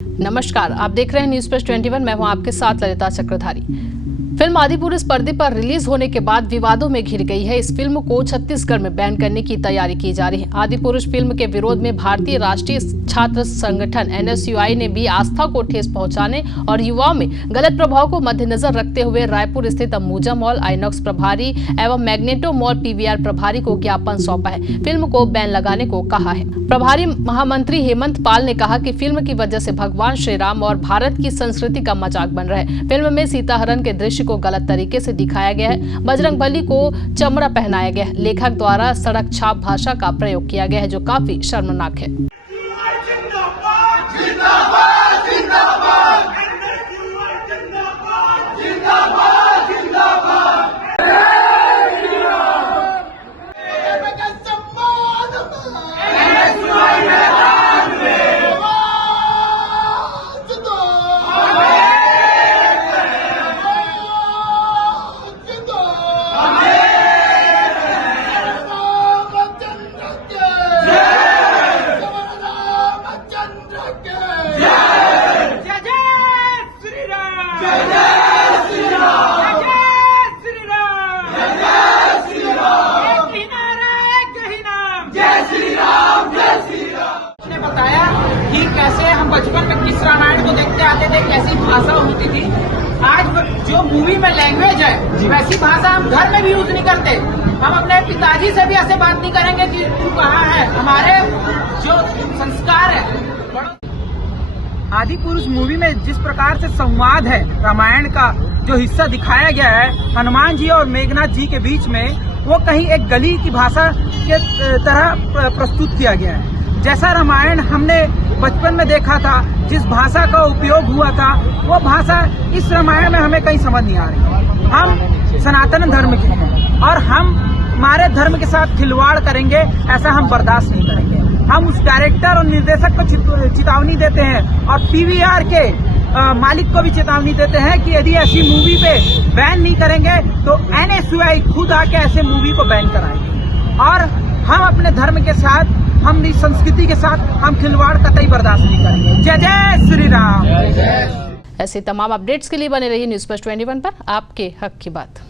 नमस्कार, आप देख रहे हैं न्यूज प्लस 21। मैं हूं आपके साथ ललिता चक्रधारी। फिल्म आदिपुरुष पर्दे पर रिलीज होने के बाद विवादों में घिर गई है। इस फिल्म को छत्तीसगढ़ में बैन करने की तैयारी की जा रही है। आदिपुरुष फिल्म के विरोध में भारतीय राष्ट्रीय छात्र संगठन NSUI ने भी आस्था को ठेस पहुंचाने और युवाओं में गलत प्रभाव को मद्देनजर रखते हुए रायपुर स्थित अंबुजा मॉल, आइनॉक्स प्रभारी एवं मैग्नेटो मॉल PVR प्रभारी को ज्ञापन सौंपा है। फिल्म को बैन लगाने को कहा है। प्रभारी महामंत्री हेमंत पाल ने कहा कि फिल्म की वजह से भगवान श्री राम और भारत की संस्कृति का मजाक बन रहा है। फिल्म में सीताहरण के दृश्य को गलत तरीके से दिखाया गया है। बजरंगबली को चमड़ा पहनाया गया है। लेखक द्वारा सड़क छाप भाषा का प्रयोग किया गया है, जो काफी शर्मनाक है। बताया कि कैसे हम बचपन में किस रामायण को देखते आते थे, कैसी भाषा होती थी। आज जो मूवी में लैंग्वेज है वैसी भाषा हम घर में भी यूज नहीं करते। हम अपने पिताजी से भी ऐसे बात नहीं करेंगे कि तू कहाँ है। हमारे जो संस्कार है। आदिपुरुष मूवी में जिस प्रकार से संवाद है रामायण का जो हिस्सा दिखाया गया है हनुमान जी और मेघनाथ जी के बीच में, वो कहीं एक गली की भाषा के तरह प्रस्तुत किया गया है। जैसा रामायण हमने बचपन में देखा था, जिस भाषा का उपयोग हुआ था, वो भाषा इस रामायण में हमें कहीं समझ नहीं आ रही। हम सनातन धर्म के हैं और हम हमारे धर्म के साथ खिलवाड़ करेंगे, ऐसा हम बर्दाश्त नहीं करेंगे। हम उस डायरेक्टर और निर्देशक को चेतावनी देते हैं और PVR के मालिक को भी चेतावनी देते हैं कि यदि ऐसी मूवी पे बैन नहीं करेंगे तो NSUI खुद आके ऐसे मूवी को बैन कराएंगे। और हम अपने धर्म के साथ, हम इस संस्कृति के साथ हम खिलवाड़ कतई बर्दाश्त नहीं करेंगे। जय जय श्री राम। ऐसे तमाम अपडेट्स के लिए बने रहिए न्यूज प्लस 21 पर। आपके हक की बात।